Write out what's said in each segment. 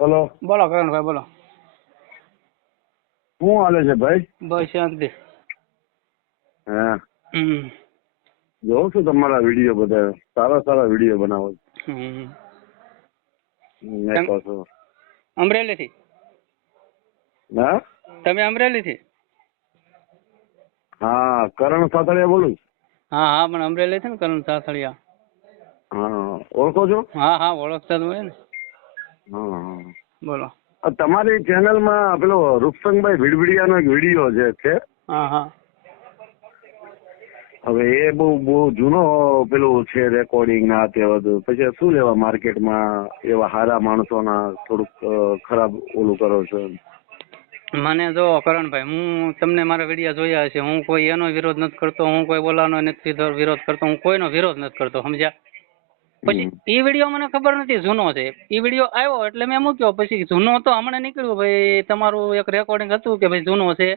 Hello, બોલો કરણભાઈ બોલો. શું હાલે છે ભાઈ? બસ શાંતિ. હા, હમ જોઉં છું તમારા વિડીયો, બધા સારા સારા વિડીયો બનાવો છો. હમ. મેં કહો છો. અમરેલી થી? હા તમે અમરેલી થી? હા, કરણ સાતળિયા બોલું. હા હા, પણ અમરેલી થી ને કરણ સાસળિયા. હા, ઓળખો છો? હા હા, ઓળખતા જ હોય ને. હા હા. બોલો. તમારી ચેનલમાં પેલો રૂપસંગભાઈ ભીડભીડિયાનો એક વિડીયો જે છે, હા હા. હવે એ બહુ જૂનો પેલું છે, રેકોર્ડિંગ ના તે બધું. પછી શું લેવા માર્કેટમાં એવા સારા માણસોના થોડુંક ખરાબ ઓલું કરો છો? મને જો કરણભાઈ, હું તમને મારા વિડીયો જોયા છે. હું કોઈ એનો વિરોધ નથી કરતો, હું કોઈ બોલાનો નથી વિરોધ કરતો, હું કોઈનો વિરોધ નથી કરતો, સમજ્યા? પછી એ વિડીયો મને ખબર નથી જૂનો છે. એ વિડીયો આવ્યો એટલે મેં મૂક્યો. પછી જૂનો તો હમણાં નીકળ્યું ભાઈ, તમારું એક રેકોર્ડિંગ હતું કે ભાઈ જૂનો છે.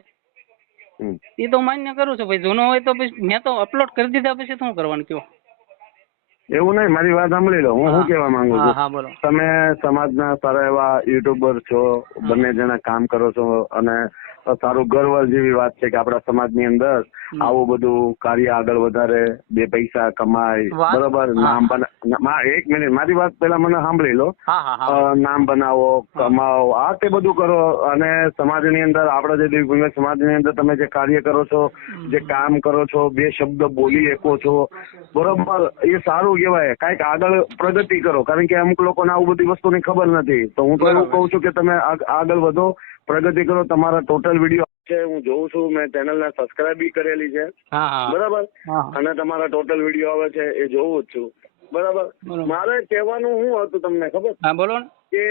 એ તો માન્ય કરું છું ભાઈ, જૂનો હોય તો પછી મેં તો અપલોડ કરી દીધા, પછી શું કરવાનું કયો? એવું નહીં, મારી વાત સાંભળી લો. હું શું કહેવા માંગુ હા છું, હા બોલો. તમે સમાજના સારા એવા યુટ્યુબર છો, બંને જણા કામ કરો છો, અને સારું ગર્વ જેવી વાત છે કે આપણા સમાજની અંદર આવું બધું કાર્ય આગળ વધારે, બે પૈસા કમાય, બરોબર, નામ એક મિનિટ, મારી વાત પેલા મને સાંભળી લો. નામ બનાવો, કમાવો, આ તે બધું કરો, અને સમાજની અંદર આપણા જે દેવભૂમિ સમાજની અંદર તમે જે કાર્ય કરો છો, જે કામ કરો છો, બે શબ્દ બોલી શકો છો, બરોબર, એ સારું કહેવાય. કાંઈક આગળ પ્રગતિ કરો, કારણ કે અમુક લોકોને આવું બધી વસ્તુની ખબર નથી. તો હું તો એવું કહું છું કે તમે આગળ વધો, પ્રગતિ કરો. તમારા ટોટલ વિડીયો છે હું જોઉં છું, મેં ચેનલને સબસ્ક્રાઇબ બી કરેલી છે, બરાબર, અને તમારા ટોટલ વિડીયો આવે છે એ જોઉં જ છું, બરાબર. મારે કહેવાનું શું હતું તમને ખબર? હા બોલો ને. કે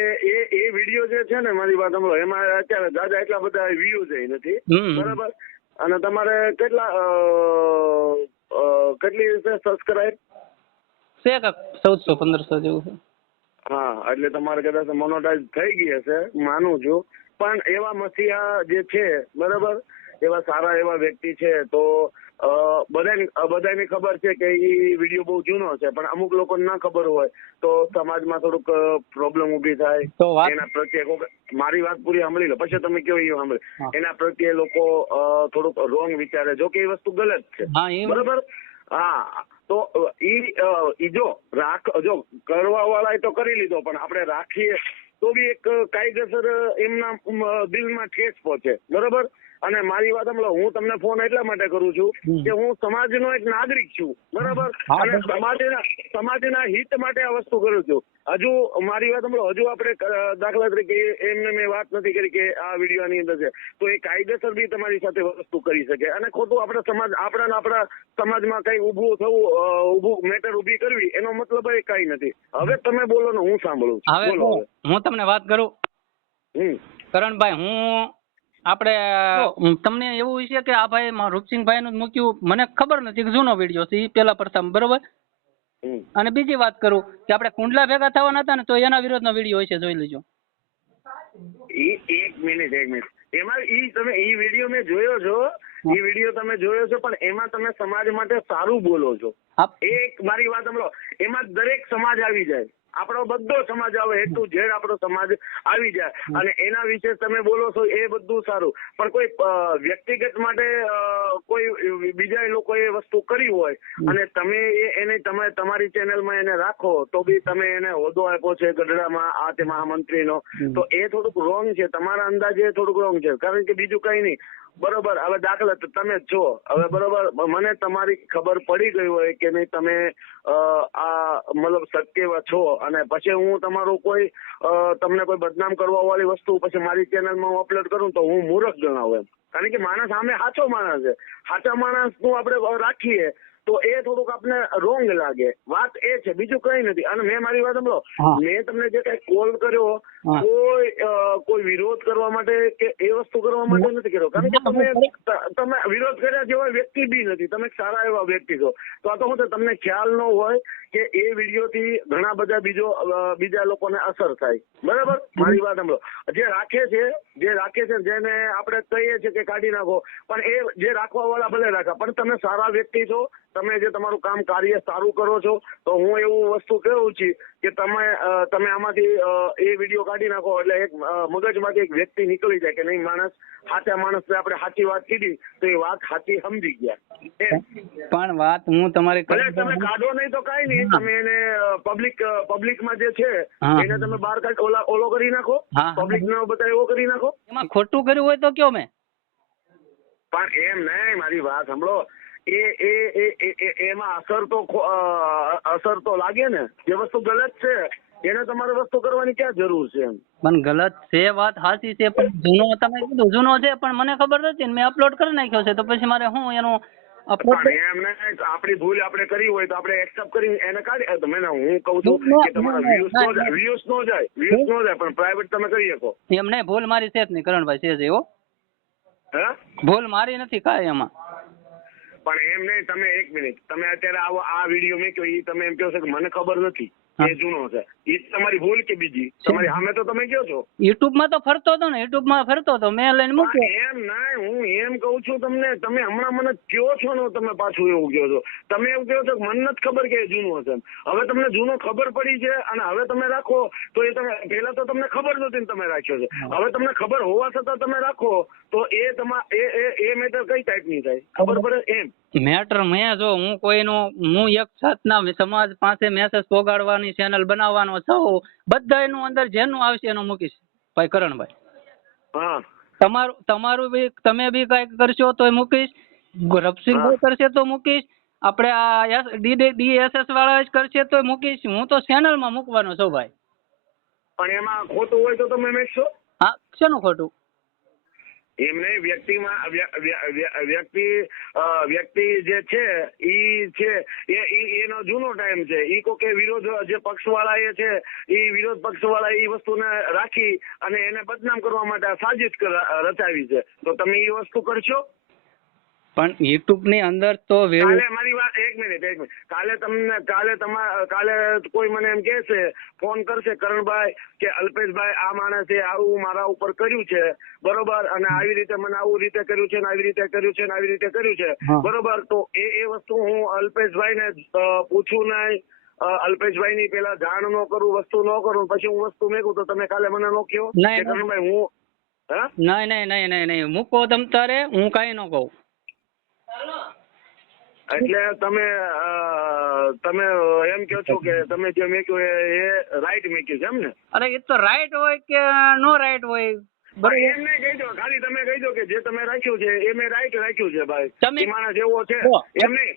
એ વિડીયો જે છે ને, મારી વાત સાંભળો, એમાં અત્યારે દાદા એટલા બધા વ્યૂઝ નથી, બરાબર, અને તમારે કેટલી રીતે સબસ્ક્રાઇબ છે? 1400-1500 જેવું છે. હા, એટલે તમારે કદાચ મોનોટાઈઝ થઈ ગઈ હશે, માનું છું. પણ એવા મસીહા જે છે, બરાબર, એવા સારા એવા વ્યક્તિ છે, તો બધાને ખબર છે કે એ વિડીયો બહુ જૂનો છે, પણ અમુક લોકોને ના ખબર હોય તો સમાજમાં થોડુંક પ્રોબ્લેમ ઉભી થાય. એના પ્રત્યે મારી વાત પૂરી સાંભળી લો, પછી તમે કયો એ સાંભળે. એના પ્રત્યે લોકો થોડુંક રોંગ વિચારે, જો કે એ વસ્તુ ગલત છે, બરાબર. હા, તો ઈ જો કરવા વાળા તો કરી લીધો, પણ આપણે રાખીએ તો બી એક કાયદેસર એમના દિલમાં ઠેસ પહોંચે, બરોબર. અને મારી વાત સાંભળો, હું તમને ફોન એટલા માટે કરું છું કે હું સમાજનો એક નાગરિક છું, બરાબર, અને સમાજના હિત માટે આ વસ્તુ કરું છું. હજુ મારી વાત સાંભળો, હજુ આપણે દાખલા તરીકે એમને મેં વાત નથી કરી કે આ વિડીયોની અંદર છે, તો એ કાયદેસર બી તમારી સાથે વસ્તુ કરી શકે, અને ખોટું આપણા સમાજમાં કઈ ઊભું મેટર ઊભી કરવી, એનો મતલબ એ કઈ નથી. હવે તમે બોલો ને, હું સાંભળું છું. બોલો. હું તમને વાત કરું કરણભાઈ, હું તમને એવું છે કે આ ભાઈ રૂપસિંહભાઈ નું મૂક્યું, મને ખબર નથી કે જૂનો વિડીયો છે, એ પેલા પ્રથમ, બરોબર. અને બીજી વાત કરું કે આપણે કુંડલા ભેગા થવાના હતા ને, તો એના વિરોધનો વિડીયો હોય છે, જોઈ લેજો. એક મિનિટ એમાં તમે વિડીયો મેં જોયો છો, એ વિડીયો તમે જોયો છો, પણ એમાં તમે સમાજ માટે સારું બોલો છો. એક મારી વાત સાંભળો, એમાં દરેક સમાજ આવી જાય, આપણો બધો સમાજ આવે, એ ટુ ઝેડ આપણો સમાજ આવી જાય, અને એના વિશે તમે બોલો છો, એ બધું સારું. પણ કોઈ વ્યક્તિગત માટે કોઈ બીજા લોકોએ વસ્તુ કરી હોય અને તમે એને તમારી ચેનલમાં એને રાખો, તો બી તમે એને હોદ્દો આપ્યો છે ગઢડામાં, આ તે મહામંત્રીનો, તો એ થોડુંક રોંગ છે. તમારા અંદાજે થોડુંક રોંગ છે, કારણ કે બીજું કઈ નહીં, બરોબર. હવે દાખલા તમે છો, હવે બરોબર, મને તમારી ખબર પડી ગઈ હોય કે નહીં, તમે આ મતલબ સત્ય છો, અને પછી હું તમારું તમને કોઈ બદનામ કરવા વાળી વસ્તુ પછી મારી ચેનલમાં હું અપલોડ કરું તો હું મૂર્ખ ગણાવું, એમ. કારણ કે માણસ સામે સાચો માણસ છે, સાચા માણસ નું આપણે રાખીએ તો એ થોડુંક આપને રોંગ લાગે. વાત એ છે, બીજું કઈ નથી. અને મેં મારી વાત સાંભળો, મેં તમને જે કઈ કોલ કર્યો, કોઈ વિરોધ કરવા માટે કે એ વસ્તુ કરવા માટે નથી કર્યો, કારણ કે તમે વિરોધ કર્યા જેવા વ્યક્તિ બી નથી, તમે સારા એવા વ્યક્તિ છો. તો આ તો હું તમને ખ્યાલ ન હોય કે એ વિડીયો થી ઘણા બધા બીજા લોકોને અસર થાય. બરાબર, મારી વાત સાંભળો. જે રાખે છે જેને આપણે કહીએ છીએ કે કાઢી નાખો, પણ એ જે રાખવા વાળા ભલે રાખે, પણ તમે સારા વ્યક્તિ છો, તમે જે તમારું કાર્ય સારું કરો છો, તો હું એવું વસ્તુ કહું છું કે તમે આમાંથી એ વિડીયો કાઢી નાખો એટલે એક મગજમાંથી એક વ્યક્તિ નીકળી જાય કે નહીં, સાચા માણસને આપણે સાચી વાત કીધી તો એ વાત સાચી સમજી ગયા. પણ વાત હું તમારી ભલે તમે કાઢો નહીં તો કઈ નહીં, તમે એને પબ્લિકમાં જે છે એને તમે બહાર કાઢ ઓલો કરી નાખો, પબ્લિક ને બધા એવો કરી નાખો. એમાં ખોટું કર્યું હોય તો કયો મેં? પણ એમ નહીં, મારી વાત સાંભળો. એમાં અસર તો લાગે ને. જે વસ્તુ ગલત છે એને તમારે વસ્તુ કરવાની ક્યાં જરૂર છે? એમ પણ ગલત છે, વાત સાચી છે, પણ જૂનો તમે કીધું જૂનો છે, પણ મને ખબર નથી, મેં અપલોડ કરી નાખ્યો છે, તો પછી મારે હું એનું અપલોડ? એમ નહીં, આપણી ભૂલ આપણે કરી હોય તો આપણે એક્સેપ્ટ કરી એને કાઢી. તમે હું કહું છું કે તમારા વ્યૂઝ નો જાય પણ પ્રાઇવેટ તમે કરી શકો. એમ નહીં, ભૂલ મારી છે જ નહીં કરણભાઈ, છે જ એવો. હે, ભૂલ મારી નથી કાંઈ એમાં. પણ એમ નહીં, તમે એક મિનિટ, તમે અત્યારે આ વિડીયો મેં કહ્યું તમે એમ કહો છો કે મને ખબર નથી એ જૂનો છે, એ તમારી ભૂલ કે બીજી? તમારી સામે તો તમે કહો છો. યુટ્યુબ માં તો ફરતો હતો ને, યુટ્યુબ માં ફરતો હતો, મેં લઈને મૂક્યો. એમ નહીં, હું એમ કહું છું તમને, તમે હમણાં મને કહો છો ને, તમે પાછું એવું કહો છો. તમે એવું કહો છો કે મને નથી ખબર કે એ જૂનો છે. હવે તમને જૂનો ખબર પડી છે અને હવે તમે રાખો તો એ તમે પહેલા તો તમને ખબર નથી ને તમે રાખ્યો છે. હવે તમને ખબર હોવા છતાં તમે રાખો તો એ મેટર કઈ ટાઈપની થાય ખબર પડે એમ મેટર. મેં જો હું હું એક જાતના સમાજ પાસે મેસેજ પોગાડવાની ચેનલ બનાવવાનો છું, બધા એનું અંદર જેનું આવશે એનું મૂકીશ ભાઈ કરણભાઈ. હા, તમારું બી તમે બી કઈક કરશો તો મૂકીશ, રફસિંગભાઈ કરશે તો મૂકીશ, આપણે આ DSS વાળા જ કરશે તો મૂકીશ. હું તો ચેનલ માં મૂકવાનો છું ભાઈ. પણ એમાં ખોટું હોય તો તમે મેકશો? હા, શેનું ખોટું? એમને વ્યક્તિ જે છે ઈ છે એનો જૂનો ટાઈમ છે. ઈ કોકે વિરોધ જે પક્ષ વાળા એ છે ઈ વિરોધ પક્ષ વાળા ઈ વસ્તુને રાખી અને એને બદનામ કરવા માટે સાજિશ રચાવી છે. તો તમે એ વસ્તુ કરશો? પણ યુટ્યુબ ની અંદર તો કાલે મારી વાત એક મિનિટ કાલે કોઈ મને એમ કે છે, ફોન કરશે કરણભાઈ કે અલ્પેશભાઈ આ માણસે આવું મારા ઉપર કર્યું છે, બરોબર, અને આવી રીતે મને આવું રીતે કર્યું છે ને આવી રીતે કર્યું છે ને આવી રીતે કર્યું છે, બરોબર. તો એ વસ્તુ હું અલ્પેશભાઈ ને પૂછું નહીં, અલ્પેશભાઈ ની પેલા જાણ ન કરું, વસ્તુ ન કરું, પછી હું વસ્તુ મેકું તો તમે કાલે મને નો કહો કે કરણભાઈ હું નહીં મૂકો તમ તારે, હું કઈ ન કહું. એટલે તમે એમ કહો છો કે તમે જે મેક્યું એ રાઈટ મેક્યું છે એમ ને? અરે એ તો રાઈટ હોય કે નો રાઈટ હોય, એમ નહીં કહી દો, ખાલી તમે કહી દો કે જે તમે રાખ્યું છે એ મેં રાઈટ રાખ્યું છે ભાઈ. એ માણસ એવો છે એમ નહીં,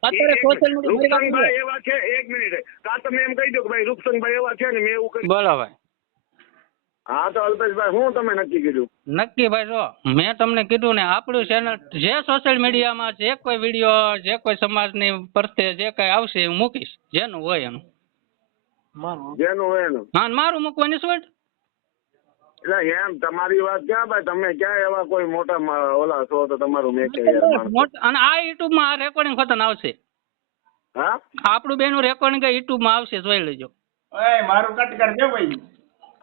રૂપસંગભાઈ એવા છે, એક મિનિટ, તમે એમ કહી દો કે ભાઈ રૂપસંગભાઈ એવા છે ને મેં એવું કહ્યું. બોલો ભાઈ. હા તો અલ્પેશભાઈ હું તમે નક્કી કીધું? નક્કી ભાઈ, જો મેં તમને કીધું ને, આપણું ચેનલ જે સોશિયલ મીડિયામાં જે કોઈ વિડીયો જે કોઈ સમાજની પ્રત્યે જે કઈ આવશે હું મૂકીશ, જેનું હોય એનું. જેનું હોય એનું? હા, મારું મૂકવાની શું? એટલે એમ તમારી વાત ક્યાં ભાઈ, તમે ક્યાં એવા કોઈ મોટા ઓલા છો તો તમારું મેં કે અને આ યુટ્યુબ માં આ રેકોર્ડિંગ ખતમ આવશે. હા, આપણું બેનું રેકોર્ડિંગ યુટ્યુબ માં આવશે, જોઈ લેજો. મારું કટ કરજો ભાઈ.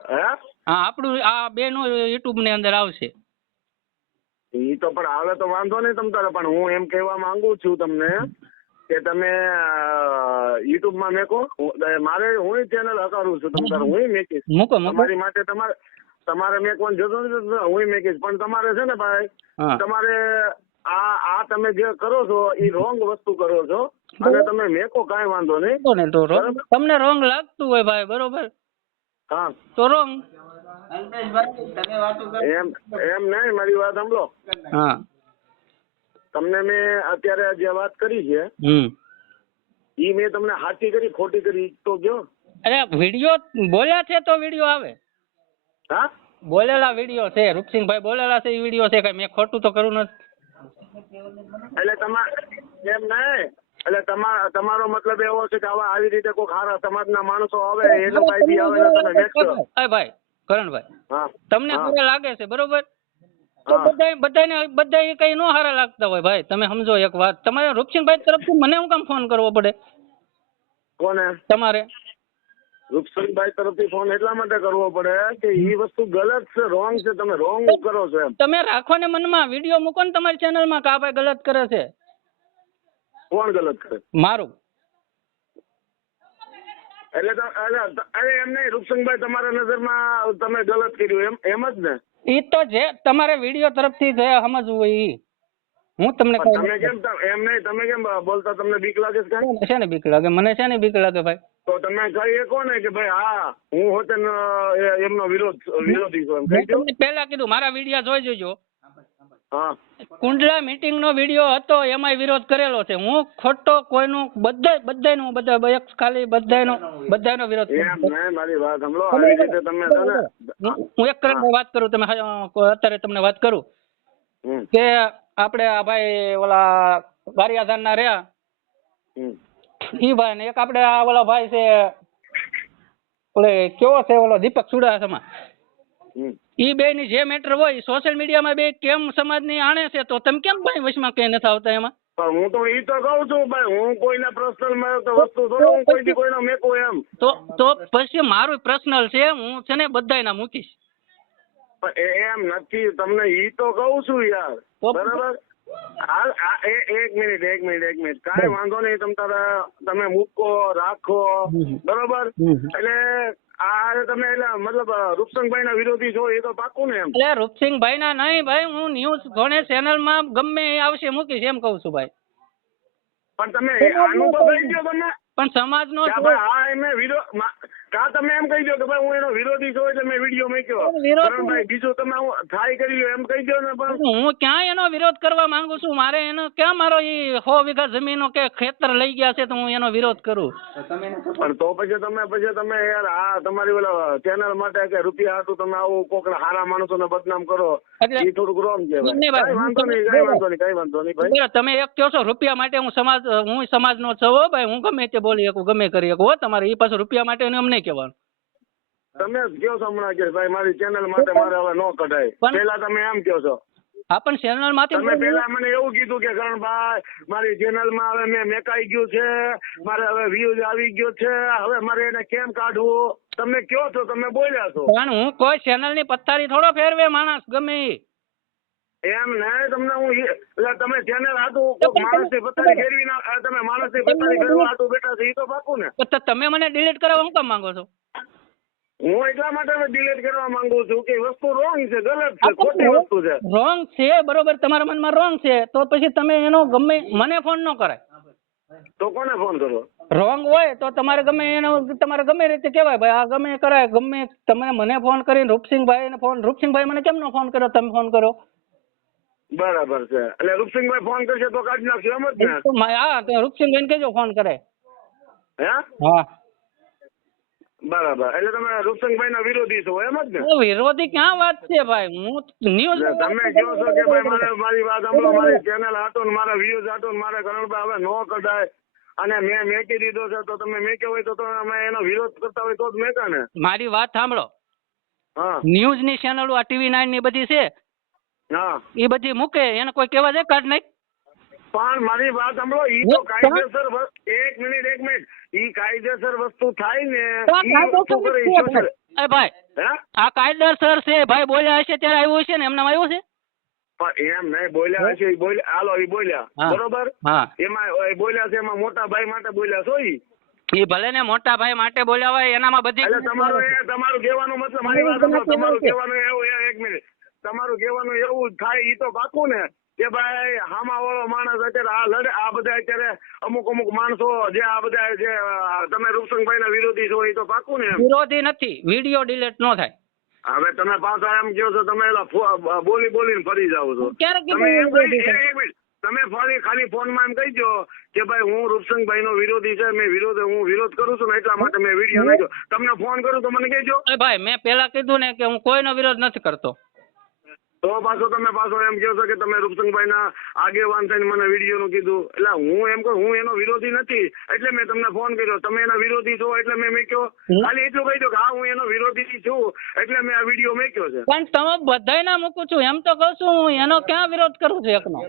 હા, આપણું આ બેનું યુટ્યુબ ની અંદર આવશે. ઈ તો પણ આવે તો વાંધો નહીં તમ તારે, પણ હું એમ કહેવા માંગુ છું તમને કે તમે યુટ્યુબ માં મેકો. મારે હું ચેનલ હકારું છું તમ તારે, હું મેકીશ તમારી માટે. તમારે મેકવાની જરૂર નથી, હું મેકીશ. પણ તમારે છે ને ભાઈ, તમારે આ તમે જે કરો છો એ રોંગ વસ્તુ કરો છો અને તમે મેકો, કાંઈ વાંધો નહીં. તમને રોંગ લાગતું હોય ભાઈ, બરોબર, હા તો રોંગ. એમ નહીં, મારી વાત સાંભળો. હા, તમને મેં અત્યારે જે વાત કરી છે ઈ મેં તમને સાચી કરી ખોટી કરી તો કયો? અરે વિડીયો બોલ્યા છે તો વિડીયો આવે. હા, બોલેલા વિડીયો છે, રૂપસિંહભાઈ બોલેલા છે એ વિડીયો છે, કઈ મેં ખોટું તો કરવું નથી. એટલે એમ નહીં, એટલે તમારો મતલબ એવો છે કે આવા આવી રીતે કોઈ ખારા સમાજના માણસો આવે એનો કઈ બી આવે તમે મેકશો? ભાઈ કરણભાઈ, હા, તમને સારા લાગે છે બરોબર, તો બધા કઈ નો સારા લાગતા હોય ભાઈ. તમે સમજો એક વાત, તમારે રૂપસિંહભાઈ તરફથી મને હું કામ ફોન કરવો પડે? કોને? તમારે. રૂપસંગભાઈ તરફથી ફોન એટલા માટે કરવો પડે કે એ વસ્તુ ગલત છે, રોંગ છે, તમે રોંગ કરો છો એમ. તમે રાખો ને મનમાં, વિડીયો મૂકો ને તમારી ચેનલમાં કે આ ભાઈ ગલત કરે છે. કોણ ગલત કરે? મારું. અરે એમ નહીં, રૂપસંગભાઈ તમારા નજરમાં તમે ગલત કર્યું એમ જ ને? ઈ તો જે તમારે વિડીયો તરફથી જે સમજવું હોય ઈ. હું તમને પણ તમે કેમ એમ નહીં, તમે કેમ બોલતા, તમને બીક લાગે છે કાંઈ? છે ને બીક લાગે? મને છે ને બીક લાગે ભાઈ. તો તમે કહી શકો ને કે ભાઈ હા હું હોતે એમનો વિરોધી છું એમ કહી દો. તમને પહેલા કીધું મારા વિડીયો જોઈ જોજો. હા, કુંડલા મીટિંગ નો વિડીયો હતો એમાંય વિરોધ કરેલો છે. હું ખોટો કોઈનું બધા એક ખાલી બધાનો વિરોધ કરું. એમ નહીં, મારી વાત સાંભળો. આવી રીતે તમે છે ને, હું એક કરીને વાત કરું, તમે અત્યારે તમને વાત કરું કે આપણે આ ભાઈ ઓલા ગારિયાધાન ના રહ્યા ઈ ભાઈ ને એક આપણે આ ઓલા ભાઈ છે ઓલે કેવો છે ઓલો દીપક ચુડાસમા, ઈ બે ની જે મેટર હોય સોશિયલ મીડિયામાં બે કેમ સમાજની આણે છે, તો તમે કેમ ભાઈ વચમાં કઈ નથી આવતા એમાં? પણ હું તો ઈ તો કહું છું ભાઈ, હું કોઈના પર્સનલ માં તો વસ્તુ થોડો હું કોઈ કોઈનો મેકું એમ. તો પછી મારું પર્સનલ છે, હું છે ને બધાયના મૂકીશ. પણ એમ નથી, તમને ઈ તો કહું છું યાર, બરાબર? એક મિનિટ કાંઈ વાંધો નહીં, તમે મૂકો રાખો, બરોબર? એટલે આ તમે એટલે મતલબ રૂપસંગભાઈ ના વિરોધી છો એ તો પાકું ને એમ? એટલે રૂપસિંહભાઈ ના નહીં ભાઈ, હું ન્યૂઝ ઘણે ચેનલ માં ગમે એ આવશે મૂકીશ એમ કહું છું ભાઈ. પણ તમે આનું તો કહી દો તમે. પણ સમાજ નો હા એમને વિરોધ કા તમે એમ કહી દો કે ભાઈ હું એનો વિરોધી છું એટલે મેં વિડીયો મૂક્યો. કરણભાઈ બીજું તમે થાય કર્યું એમ કહી દો ને. પણ હું ક્યાં એનો વિરોધ કરવા માંગુ છું? મારે એનો ક્યાં મારો ઈ 100 વીઘા જમીનો કે ખેતર લઈ ગયા છે તો હું એનો વિરોધ કરું? પણ તો પછી તમે યાર આ તમારી ઓલા ચેનલ માટે કે રૂપિયા હાટું તમે આવું કોકના હારા માણસોને બદનામ કરો એ થોડુંક રોંગ કહેવાય. કઈ વાંધો નહીં ભાઈ. તમે એક કહો છો રૂપિયા માટે હું સમાજનો છું ભાઈ, હું ગમે તે બોલી શકું, ગમે કરી શકું. તમારે એ પાછું રૂપિયા માટે એમ નહીં કહેવાનું. તમે કયો છો હમણાં કે ભાઈ મારી ચેનલ માટે મારે હવે ન કઢાય, પેલા તમે એમ કહો છો. હા પણ ચેનલ માંથી તમે પેલા મને એવું કીધું કે કરણભાઈ મારી ચેનલ માં હવે મેં મેકાઈ ગયું છે, મારે હવે વ્યૂઝ આવી ગયો છે, હવે મારે એને કેમ કાઢવું? તમે કયો છો, તમે બોલ્યા છો. પણ હું કોઈ ચેનલ ની પત્તારી થોડો ફેરવે માણસ ગમે એમ નહીં, તમને હું એટલે તમે ચેનલ હતું માણસ ની પત્તારી ફેરવી ના, તમે માણસ ની પત્તારી ફેરવા હતું બેઠા છે એ તો પાકું ને? તો તમે મને ડિલીટ કરવા હું કેમ માંગો છો? હું એટલા માટે ડિલીટ કરવા માંગુ છું કે વસ્તુ રોંગ છે, ગલત છે, ખોટી વસ્તુ છે. રોંગ છે બરોબર, તમારા મનમાં રોંગ છે તો પછી તમે એનો ગમે મને ફોન ન કરાય. તો કોને ફોન કરો? રોંગ હોય તો તમારે ગમે રીતે કહેવાય ભાઈ આ ગમે કરાય, ગમે તમે મને ફોન કરીને રૂપસિંહભાઈ મને કેમ નો ફોન કર્યો? તમે ફોન કરો. બરાબર છે, એટલે રૂપસિંહભાઈ ફોન કરશે તો કાઢી નાખશે એમ જ ને? હા તો રૂપસિંહભાઈ કહેજો ફોન કરે. હે? હા બરાબર, એટલે તમે રૂપસિંહભાઈ ના વિરોધી છો એમ જ ને? વિરોધી ક્યાં વાત છે ભાઈ, હું ન્યૂઝ તમે કહો છો કે ભાઈ મારી વાત સાંભળો, મારી ચેનલ હાટો ને મારા વ્યૂઝ હાટો ને મારા કરણભાઈ હવે નો કઢાય અને મેં મેકી દીધો છે, તો તમે મેક્યો હોય તો તમે એનો વિરોધ કરતા હોય તો જ મેકા ને? મારી વાત સાંભળો. હા, ન્યૂઝ ની ચેનલો આ TV9 ની બધી છે, હા, એ બધી મૂકે એને કોઈ કહેવા દે કાઢ નાખ? પણ મારી વાત સાંભળો, ઈ તો કાયદેસર એક મિનિટ ઈ કાયદેસર વસ્તુ થાય ને ભાઈ. આ કાયદેસર છે ભાઈ, બોલ્યા હશે ત્યારે આવ્યું હશે ને, એમને આવ્યું છે? પણ એમ નહીં બોલ્યા હશે, ઈ બોલ્યા બરોબર, એમાં બોલ્યા છે, એમાં મોટા ભાઈ માટે બોલ્યા છો ઈ ભલે ને મોટા ભાઈ માટે બોલ્યા હોય એનામાં બધી. એટલે તમારું કહેવાનું મતલબ, મારી વાત સાંભળો, તમારું કહેવાનું એવું, એક મિનિટ, તમારું કહેવાનું એવું થાય ઈ તો પાકું ને કે ભાઈ હામા વાળો માણસ અત્યારે આ લડે, આ બધા અત્યારે અમુક માણસો જે આ બધા જે તમે રૂપસંગભાઈ ના વિરોધી છો એ તો પાકું ને? વિરોધી નથી, વિડીયો ડિલીટ નો થાય. હવે તમે પાછા એમ કહો છો, તમે એલા બોલીને ફરી જાઓ છો. તમે ફરી ખાલી ફોનમાં એમ કહી દો કે ભાઈ હું રૂપસંગભાઈ નો વિરોધી છે, હું વિરોધ કરું છું ને એટલા માટે મેં વિડીયો નાખ્યો. તમને ફોન કરું તો મને કહેજો. ભાઈ મેં પેલા કીધું ને કે હું કોઈનો વિરોધ નથી કરતો. તો પાછો તમે એમ કહો છો કે તમે રૂપસંગભાઈ ના આગેવાન થઈને મને વિડીયો નું કીધું. એટલે હું એમ કહું, હું એનો વિરોધી નથી એટલે મેં તમને ફોન કર્યો. તમે એના વિરોધી છો એટલે મેં મેક્યો. ખાલી એટલું કહી દો કે હા હું એનો વિરોધી છું એટલે મેં આ વિડીયો મેક્યો છે. પણ તમે બધાય ના મૂકું છું એમ તો કહું છું, હું એનો ક્યાં વિરોધ કરું છું એકનો?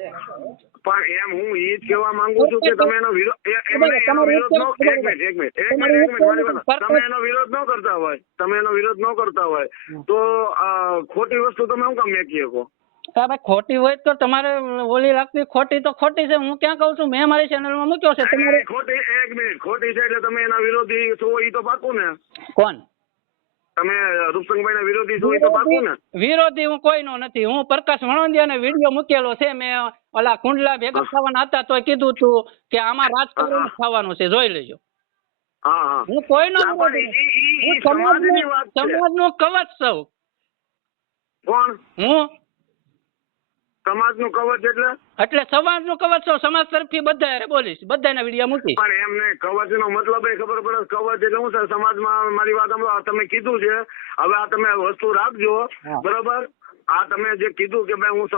પણ એમ હું એ જ કહેવા માંગુ છું કે તમે એનો વિરોધ તમે એનો વિરોધ ન કરતા હોય તો ખોટી વસ્તુ તમે શું કામ મેકી શકો? ભાઈ ખોટી હોય તો તમારે ઓલી લાગતી ખોટી તો ખોટી છે. હું ક્યાં કહું છું, મેં મારી ચેનલમાં મૂક્યો છે. તમારે ખોટી, એક મિનિટ, ખોટી છે એટલે તમે એના વિરોધી છો એ તો પાકું ને? કોણ? તમે રૂપસંગભાઈ ના વિરોધી છો એ તો પાકું ને? વિરોધી હું કોઈનો નથી. હું પ્રકાશ વણોંદિયાને વિડીયો મૂકેલો છે. મેં ઓલા કુંડલા ભેગા થવાના હતા તો કીધું તું કે આમાં રાજકારણ થવાનું છે, જોઈ લેજો. હા, હું કોઈનો સમાજનું કવચ છું. કોણ? હું સમાજનું કવચ એટલે સમાજનું કવચ છું. સમાજ તરફથી બધા બોલીશ, બધાના વિડીયો મૂકી. પણ એમને કવચ નો મતલબ એ ખબર પડે. કવચ એટલે શું છે? સમાજમાં મારી વાત સાંભળો, તમે કીધું છે, હવે આ તમે વસ્તુ રાખજો, બરોબર? આ તમે જે કીધું કે ભાઈ હું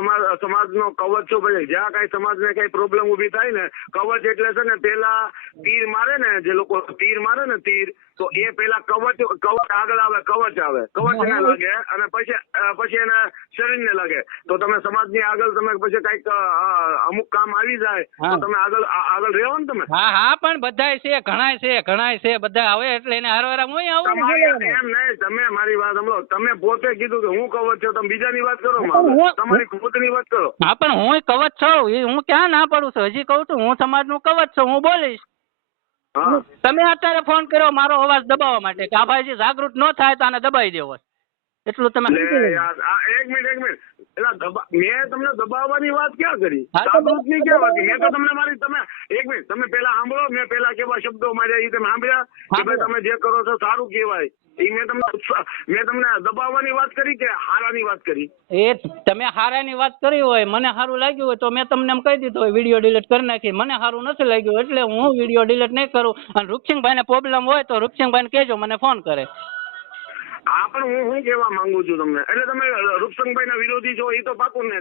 સમાજનો કવચ છું, પછી જ્યાં કઈ સમાજને કઈ પ્રોબ્લેમ ઉભી થાય ને, કવચ એટલે છે ને પેલા તીર મારે ને, જે લોકો તીર મારે ને તીર, તો એ પેલા કવચ આગળ આવે, કવચ એને લાગે અને પછી એને શરીરને લાગે. તો તમે સમાજની આગળ તમે પછી કઈક અમુક કામ આવી જાય તો તમે આગળ રહેવો ને તમે. હા પણ બધાય છે, ઘણાય છે બધા આવે એટલે એને હારવાર હું આવું. એમ નહીં, તમે મારી વાત સાંભળો, તમે પોતે કીધું કે હું કવચ છું, તમે બીજાની વાત કરો, તમારી ખુદની વાત કરો. હા પણ હું કવચ છું, હું ક્યાં ના પડું છું? હજી કહું છું હું સમાજનું કવચ છું, હું બોલીશ. તમે અત્યારે ફોન કર્યો મારો અવાજ દબાવવા માટે કે આ ભાઈ જાગૃત ન થાય તો આને દબાવી દેવો, એટલું તમે. એક મિનિટ, મેં તમને દબાવવાની વાત ક્યાં કરી? જાગૃતની ક્યાં વાત? મેં તો તમને એક મિનિટ, તમે પેલા સાંભળો, મેં પેલા કેવા શબ્દો માર્યા એ તમે સાંભળ્યા કે ભાઈ તમે જે કરો છો સારું કહેવાય? એ મેં તમને દબાવવાની વાત કરી કે હારાની વાત કરી? એ તમે હારાની વાત કરી હોય, મને સારું લાગ્યું હોય તો મેં તમને એમ કહી દીધું હોય વિડીયો ડિલીટ કરી નાખી. મને સારું નથી લાગ્યું એટલે હું વિડીયો ડિલીટ નહીં કરું. અને રૂપસિંહભાઈને પ્રોબ્લેમ હોય તો રૂપસિંહભાઈને કહેજો, મને ફોન કરે. હા પણ હું કહેવા માંગુ છું તમને, એટલે તમે રૂપસંગભાઈ ના વિરોધી છો એ તો પાકું ને?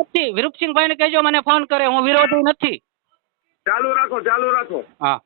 નથી, રૂપસિંહભાઈને કહેજો મને ફોન કરે, હું વિરોધી નથી. ચાલુ રાખો. હા.